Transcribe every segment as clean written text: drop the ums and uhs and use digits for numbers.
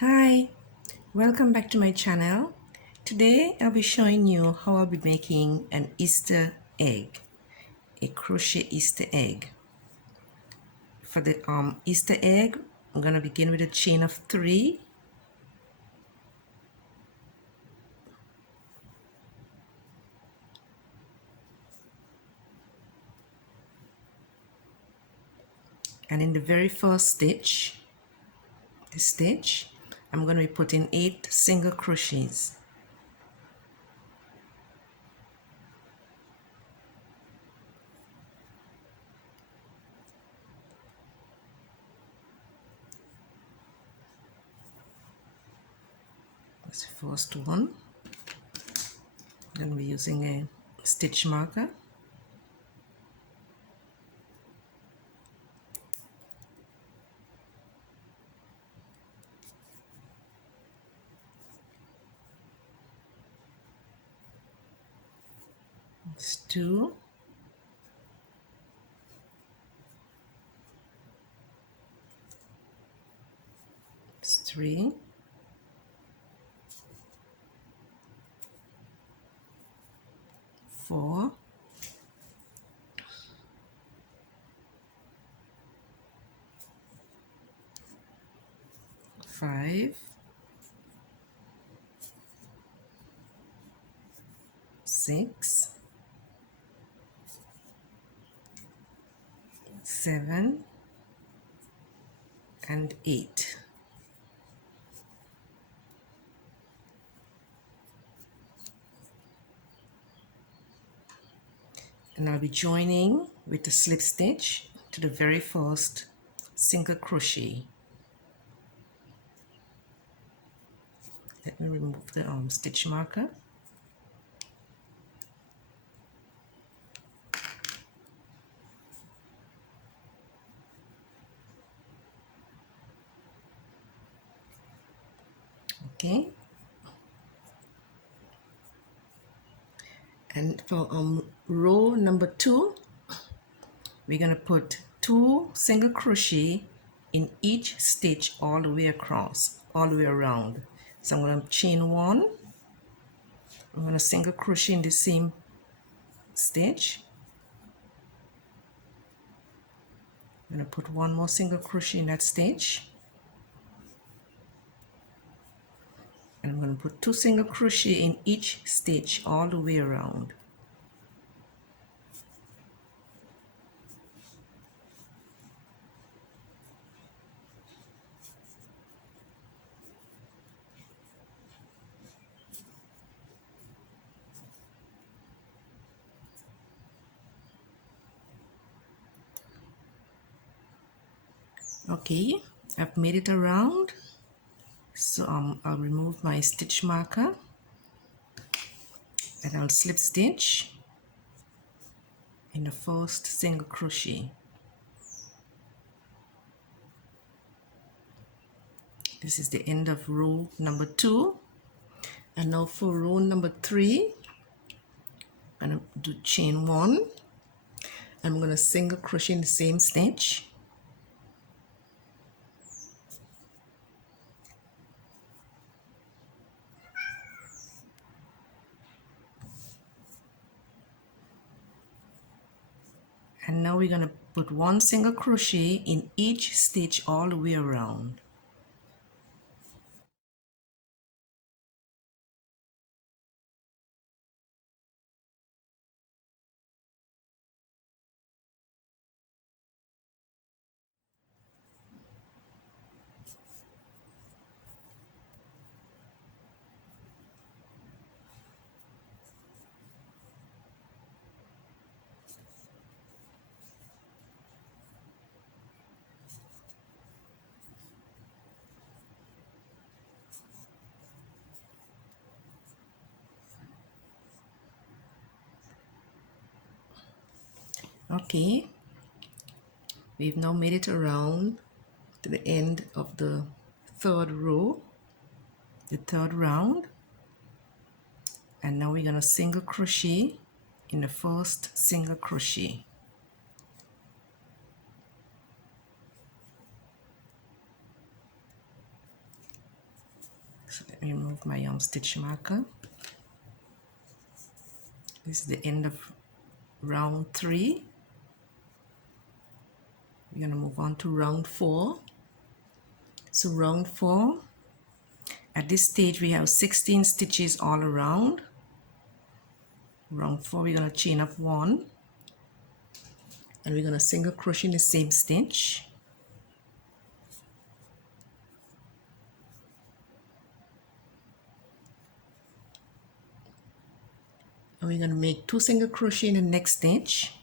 Hi, welcome back to my channel. Today I'll be showing you how I'll be making an Easter egg, a crochet Easter egg. For the Easter egg, I'm going to begin with a chain of 3. And in the very first stitch, I'm going to be putting 8 single crochets. That's the first one. I'm going to be using a stitch marker. It's 2. It's 3. 4. 5. 6. 7 and 8. And I'll be joining with a slip stitch to the very first single crochet. Let me remove the stitch marker. Okay. And for row number 2, we're going to put 2 single crochet in each stitch all the way across, all the way around. So I'm going to chain 1. I'm going to single crochet in the same stitch. I'm going to put 1 more single crochet in that stitch. And I'm going to put 2 single crochet in each stitch all the way around. Okay, I've made it around, so I'll remove my stitch marker and I'll slip stitch in the first single crochet. This is the end of row number 2, and now for row number 3, I'm going to do chain 1. I'm going to single crochet in the same stitch. And now we're going to put 1 single crochet in each stitch all the way around. Okay, we've now made it around to the end of the 3rd row, the 3rd round, and now we're going to single crochet in the first single crochet. So let me remove my stitch marker. This is the end of round 3. We're going to move on to round 4. So round 4, at this stage we have 16 stitches all around. Round 4, we're going to chain up 1, and we're going to single crochet in the same stitch. And we're going to make 2 single crochet in the next stitch.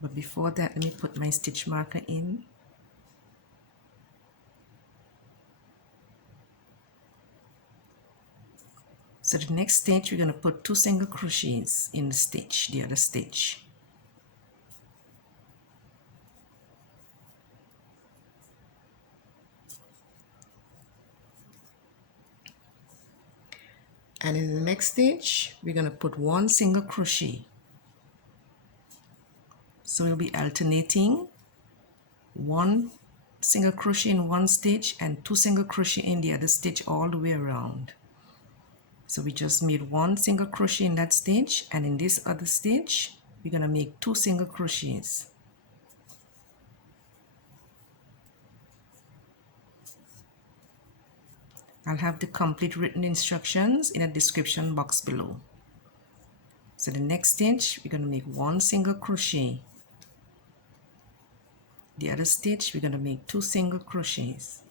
But before that, let me put my stitch marker in. So the next stitch, we're going to put 2 single crochets in the stitch, the other stitch. And in the next stitch, we're going to put 1 single crochet. So we'll be alternating 1 single crochet in one stitch and 2 single crochet in the other stitch all the way around. So we just made 1 single crochet in that stitch, and in this other stitch we're going to make 2 single crochets. I'll have the complete written instructions in the description box below. So the next stitch we're going to make 1 single crochet. The other stitch we're going to make 2 single crochets.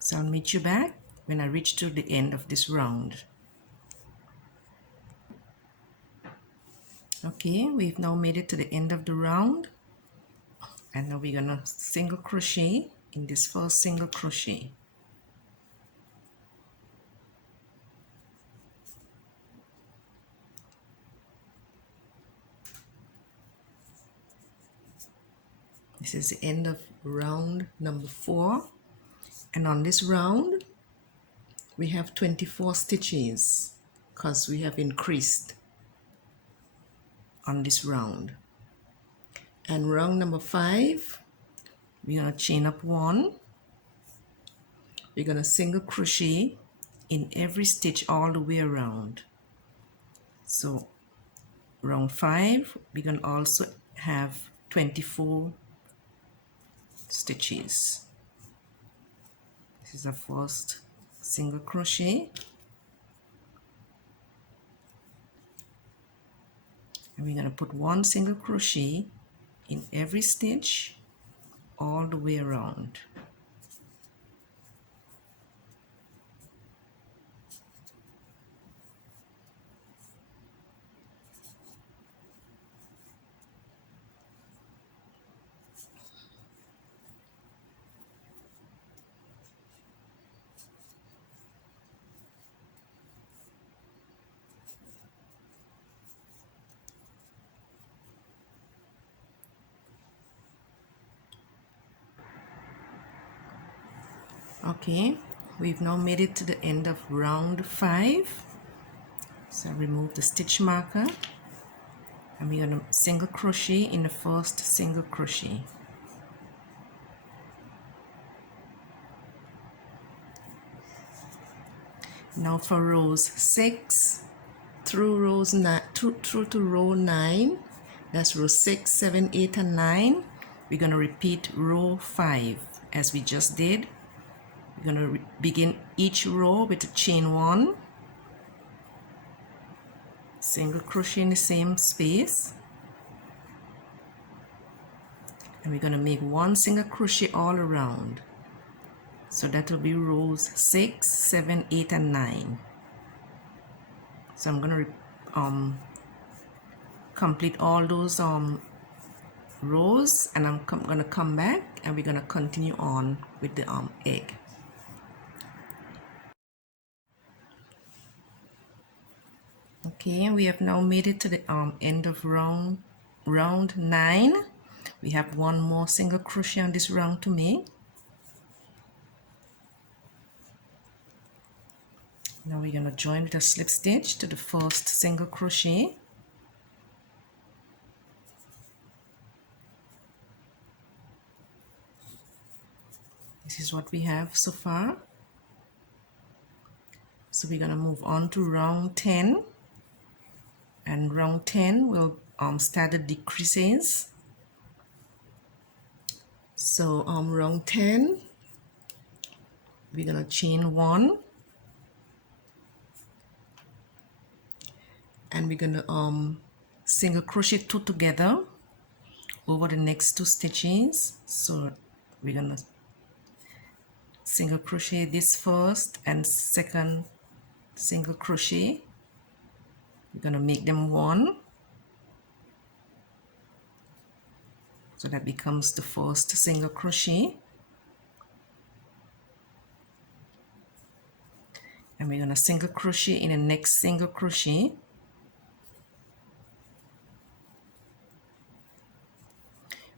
So I'll meet you back when I reach to the end of this round. Okay, we've now made it to the end of the round, and now we're gonna single crochet in this first single crochet. This is the end of round number 4, and on this round we have 24 stitches because we have increased on this round. And round number 5, we're gonna chain up 1, we're gonna single crochet in every stitch all the way around. So round 5 we're gonna also have 24 stitches. This is the first single crochet, and we're going to put 1 single crochet in every stitch all the way around. Okay, we've now made it to the end of round 5. So I remove the stitch marker, and we're going to single crochet in the first single crochet. Now for rows 6 through rows 9 through to row 9, that's row 6, 7, 8, and 9. We're going to repeat row 5 as we just did. We're going to begin each row with a chain 1, single crochet in the same space, and we're going to make 1 single crochet all around. So that will be rows 6, 7, 8, and 9. So I'm going to complete all those rows, and I'm going to come back and we're going to continue on with the egg. Okay, we have now made it to the end of round 9. We have 1 more single crochet on this round to make. Now we're going to join with a slip stitch to the first single crochet. This is what we have so far. So we're gonna move on to round 10, and round 10 will start the decreases. So round 10, we're gonna chain 1, and we're gonna single crochet 2 together over the next 2 stitches. So we're gonna single crochet this first and second single crochet. We're gonna make them 1, so that becomes the first single crochet, and we're gonna single crochet in the next single crochet.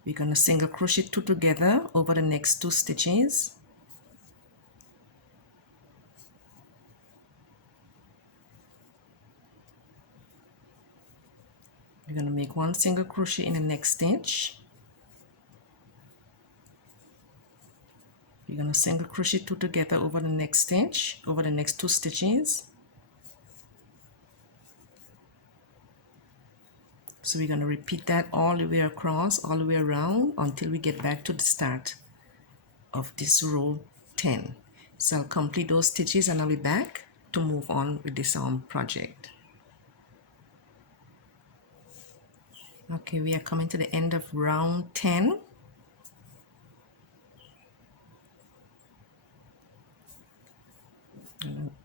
We're gonna single crochet 2 together over the next 2 stitches. We're gonna make 1 single crochet in the next stitch. We're gonna single crochet 2 together over the next stitch, over the next 2 stitches. So we're gonna repeat that all the way across, all the way around, until we get back to the start of this row 10. So I'll complete those stitches and I'll be back to move on with this project. Okay, we are coming to the end of round 10.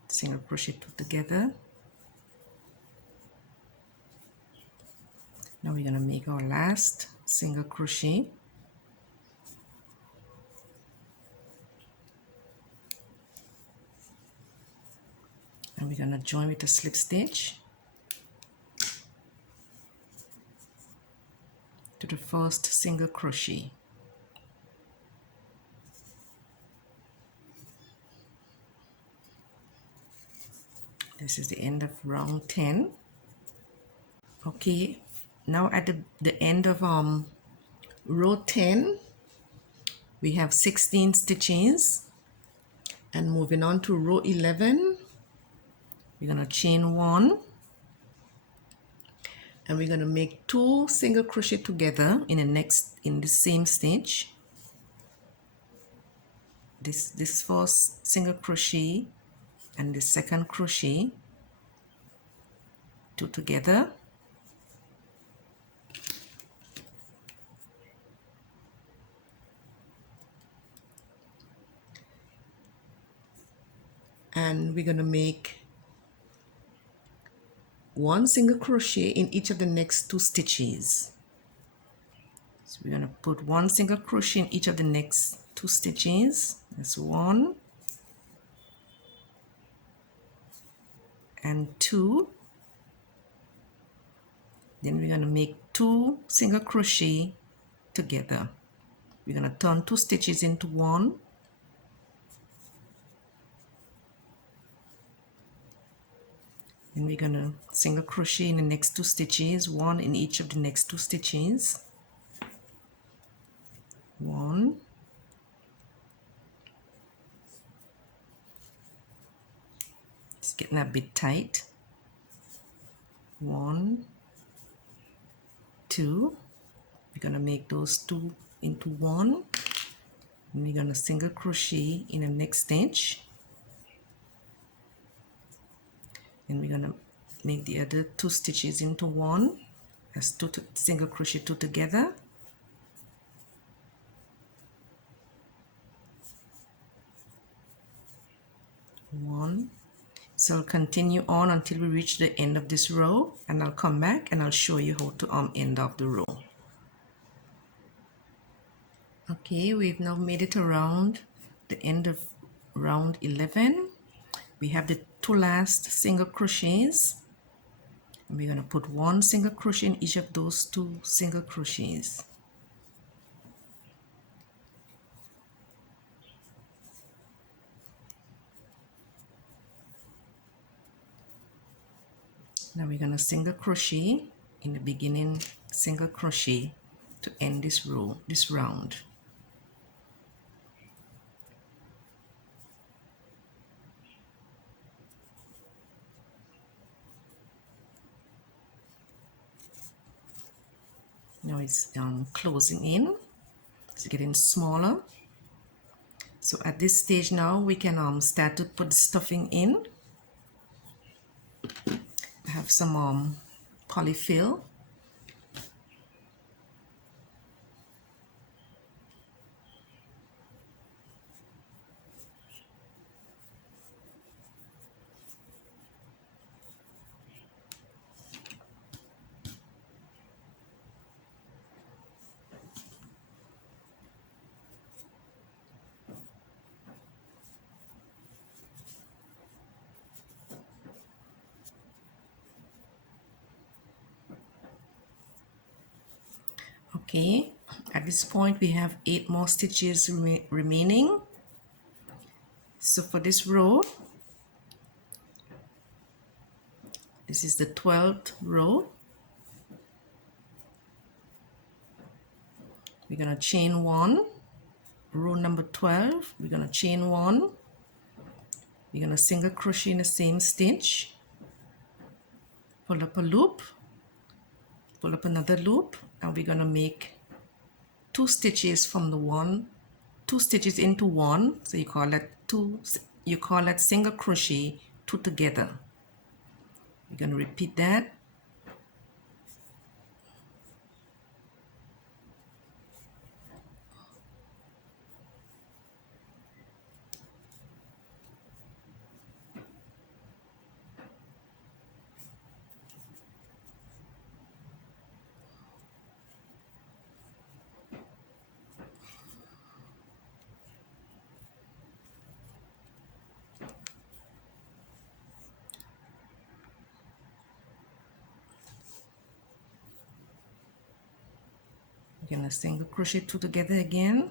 Single crochet 2 together. Now we're gonna make our last single crochet. And we're gonna join with a slip stitch to the first single crochet. This is the end of round 10. Okay, now at the end of row 10, we have 16 stitches, and moving on to row 11, we're gonna chain 1, and we're gonna make 2 single crochet together in the same stitch. This first single crochet and the second crochet, 2 together. And we're gonna make 1 single crochet in each of the next 2 stitches. So we're gonna put 1 single crochet in each of the next 2 stitches. That's 1 and 2. Then we're gonna make 2 single crochet together. We're gonna turn 2 stitches into 1. And we're gonna single crochet in the next 2 stitches, 1 in each of the next 2 stitches. 1, it's getting a bit tight. 1, 2. We're gonna make those 2 into 1, and we're gonna single crochet in the next stitch, and we're gonna make the other 2 stitches into 1 as 2 single crochet 2 together. 1. So I'll continue on until we reach the end of this row, and I'll come back and I'll show you how to end up the row. Okay, we've now made it around the end of round 11. We have the 2 last single crochets, and we're going to put 1 single crochet in each of those 2 single crochets. Now we're going to single crochet in the beginning single crochet to end this row, this round. Now it's closing in. It's getting smaller. So at this stage now we can start to put the stuffing in. I have some polyfill. Okay, at this point we have 8 more stitches remaining. So for this row, this is the 12th row. We're going to chain 1. Row number 12, we're going to chain 1. We're going to single crochet in the same stitch. Pull up a loop. Pull up another loop. And we're going to make 2 stitches from the one, 2 stitches into 1. So you call that single crochet 2 together. We're going to repeat that. We're going to single crochet 2 together again.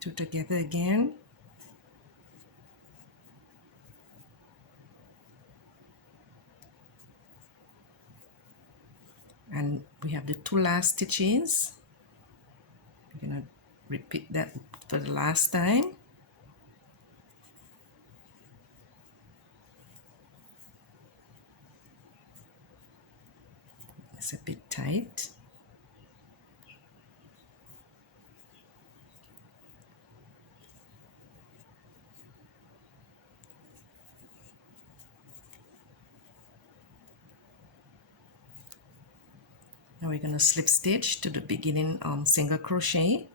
Two together again. And we have the 2 last stitches. We're going to repeat that for the last time. It's a bit tight. Now we're going to slip stitch to the beginning single crochet.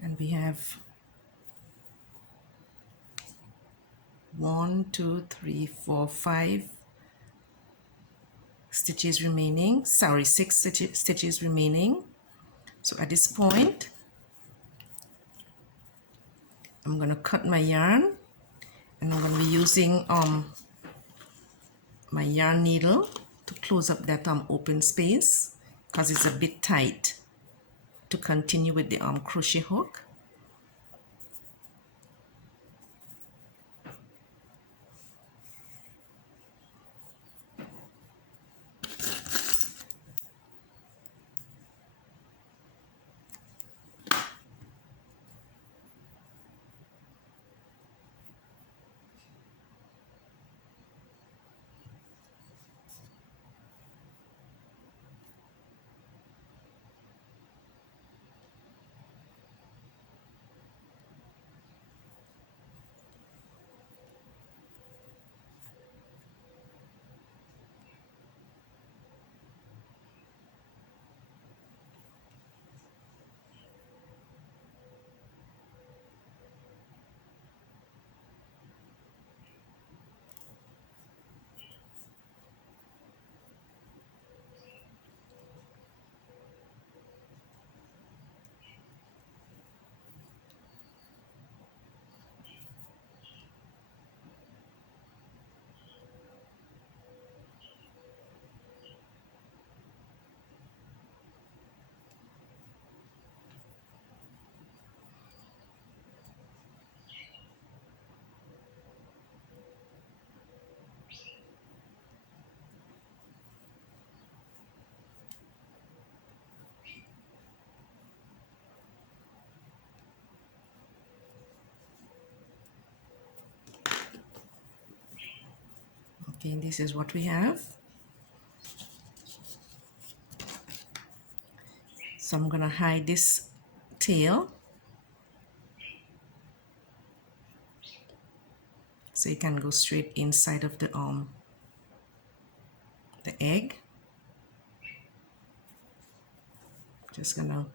And we have 1, 2, 3, 4, 5 stitches remaining. Sorry, 6 stitches remaining. So at this point, I'm going to cut my yarn, and I'm going to be using my yarn needle to close up that open space because it's a bit tight to continue with the crochet hook. Okay, this is what we have. So I'm gonna hide this tail so it can go straight inside of the egg. Just gonna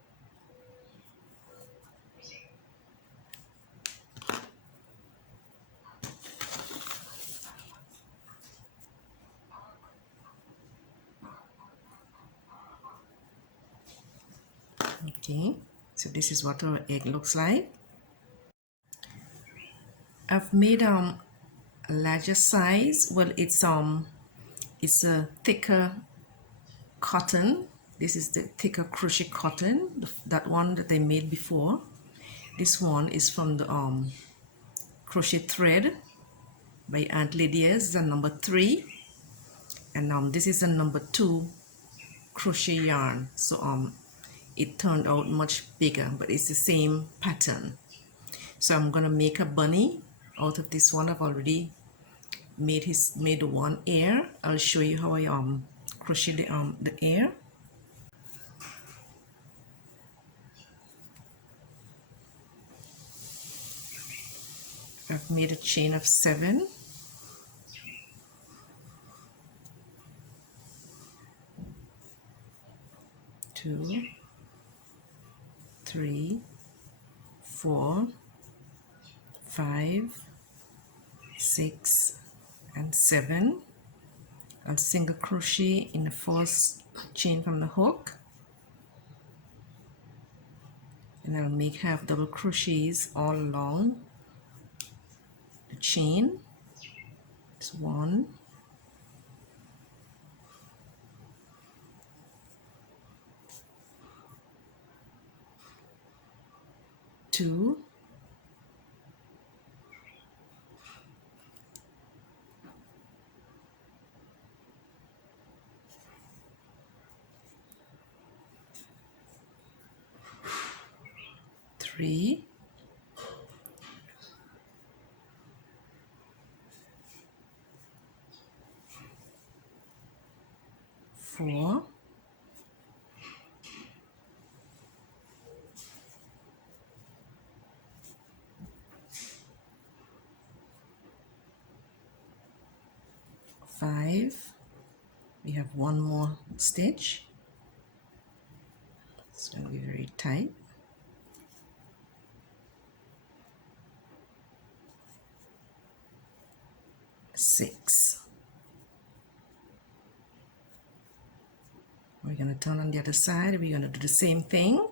okay, so this is what our egg looks like. I've made a larger size. Well, it's a thicker cotton. This is the thicker crochet cotton, that one that I made before. This one is from the crochet thread by Aunt Lydia's, the number 3, and this is the number 2 crochet yarn. So it turned out much bigger, but it's the same pattern. So I'm gonna make a bunny out of this one. I've already made one ear. I'll show you how I crochet the ear. I've made a chain of 7. 2, 3, 4, 5, 6, and 7. I'll single crochet in the first chain from the hook, and I'll make half double crochets all along the chain. It's 1, 2, 3, 4, 5. We have one more stitch. It's going to be very tight. 6. We're going to turn on the other side. We're going to do the same thing.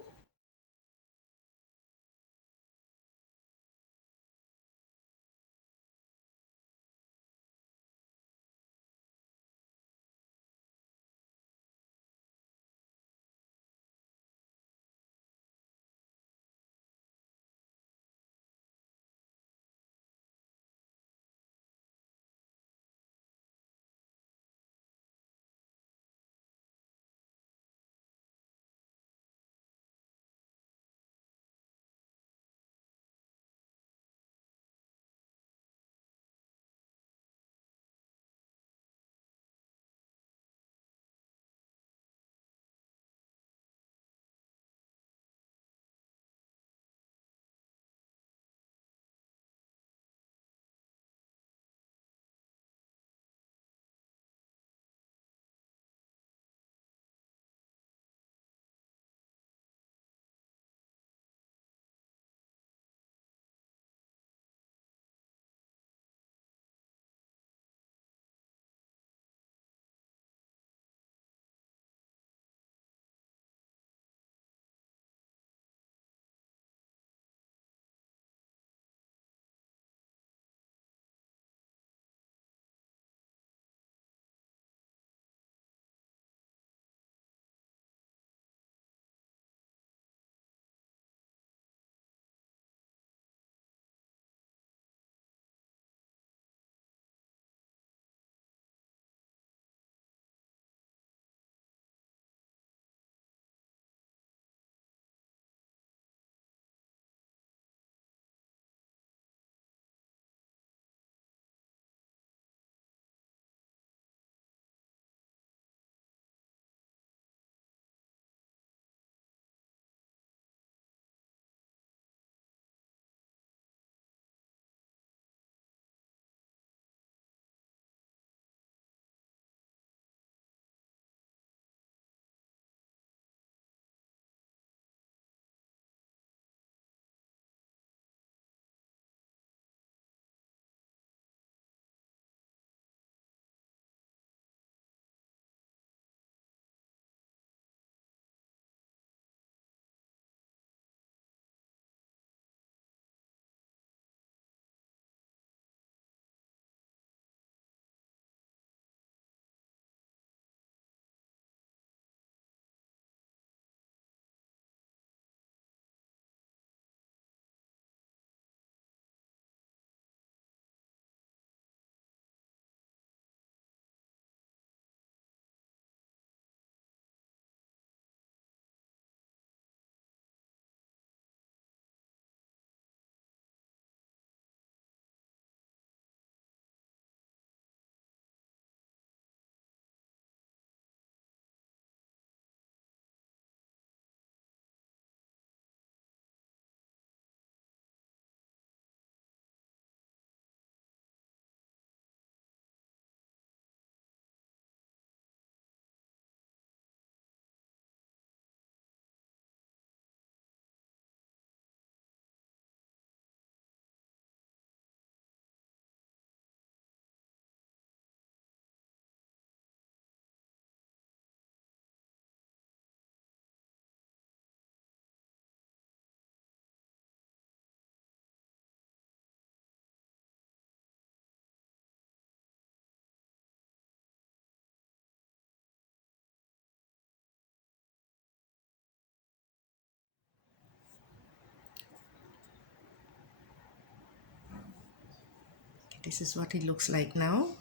This is what it looks like now.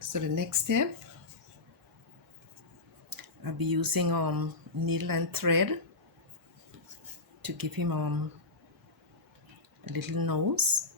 So the next step, I'll be using needle and thread to give him a little nose.